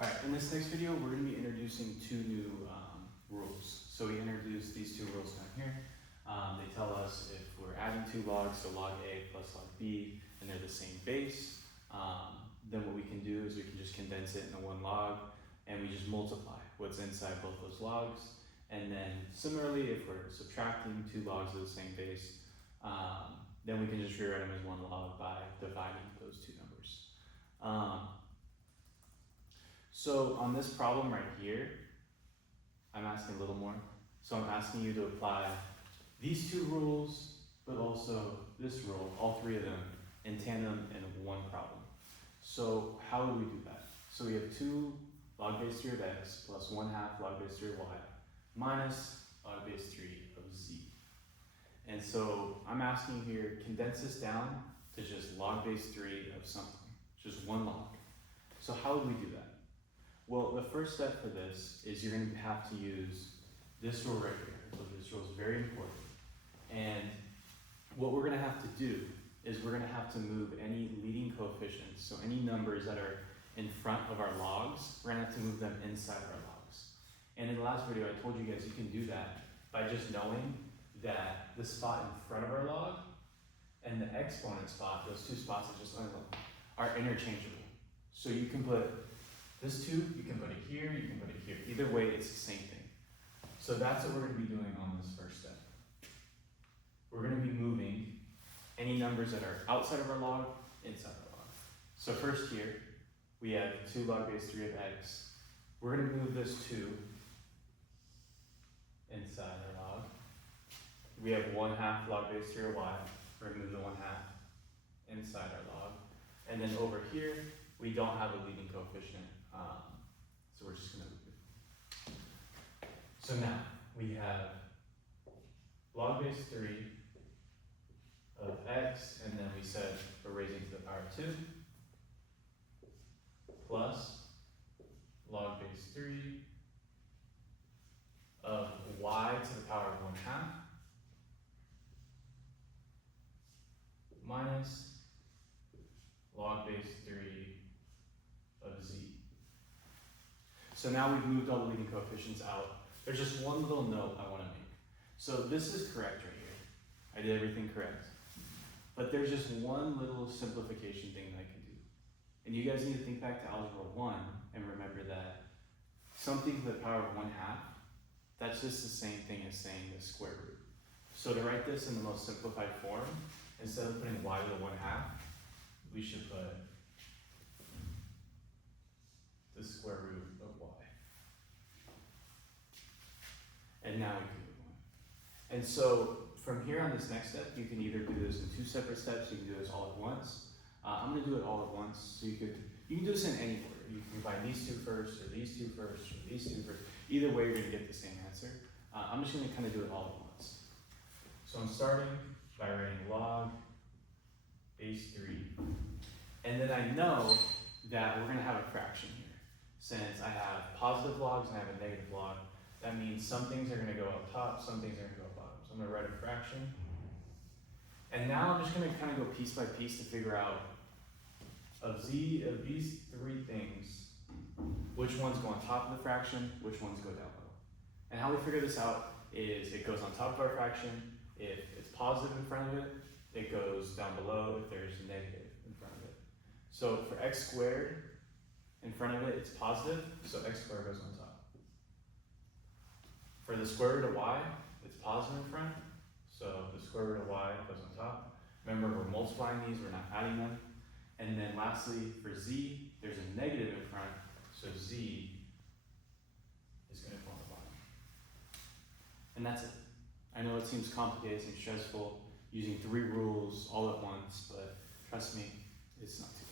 Alright, in this next video, we're going to be introducing two new rules. So we introduced these two rules down here. They tell us if we're adding two logs, so log A plus log B, and they're the same base, then what we can do is we can just condense it into one log, and we just multiply what's inside both those logs. And then similarly, if we're subtracting two logs of the same base, then we can just rewrite them as one log by dividing those two numbers. So on this problem right here, I'm asking a little more. So I'm asking you to apply these two rules, but also this rule, all three of them, in tandem in one problem. So how do we do that? So we have 2 log base 3 of x plus 1/2 log base 3 of y minus log base 3 of z. And so I'm asking here, condense this down to just log base 3 of something, just one log. So how would we do that? Well, the first step for this is you're going to have to use this rule right here. So this rule is very important. And what we're going to have to do is we're going to have to move any leading coefficients, so any numbers that are in front of our logs, we're going to have to move them inside our logs. And in the last video, I told you guys you can do that by just knowing that the spot in front of our log and the exponent spot, those two spots that just are interchangeable. So you can put this 2, you can put it here, you can put it here. Either way, it's the same thing. So that's what we're going to be doing on this first step. We're going to be moving any numbers that are outside of our log, inside our log. So first here, we have 2 log base 3 of x. We're going to move this 2 inside our log. We have 1/2 log base 3 of y. We're going to move the 1/2 inside our log. And then over here, we don't have a leading coefficient, so we're just going to move it. So now we have log base 3 of x, and then we said we're raising to the power of 2, plus log base 3 of y to the power of 1/2, minus log base 3 of z. So now we've moved all the leading coefficients out. There's just one little note I want to make. So this is correct right here. I did everything correct. But there's just one little simplification thing that I can do. And you guys need to think back to algebra 1 and remember that something to the power of 1/2, that's just the same thing as saying the square root. So to write this in the most simplified form, instead of putting y to the 1/2, we should put the square root of y. And now we can move on. And so from here on this next step, you can either do this in 2 separate steps, you can do this all at once. I'm going to do it all at once, so you can do this in any order. You can combine these 2 first, or these 2 first, or these 2 first. Either way, you're going to get the same answer. I'm just going to kind of do it all at once. So I'm starting by writing log base 3. And then I know that we're going to have a fraction here. Since I have positive logs and I have a negative log, that means some things are going to go up top, some things are going to go up bottom. So I'm going to write a fraction. And now I'm just going to kind of go piece by piece to figure out of these 3 things, which ones go on top of the fraction, which ones go down low. And how we figure this out is it goes on top of our fraction if it's positive in front of it, it goes down below if there's negative in front of it. So for x squared, in front of it, it's positive, so x squared goes on top. For the square root of y, it's positive in front, so the square root of y goes on top. Remember, we're multiplying these, we're not adding them. And then lastly, for z, there's a negative in front, so z is going to go on the bottom. And that's it. I know it seems complicated, it seems stressful, using 3 rules all at once, but trust me, it's not too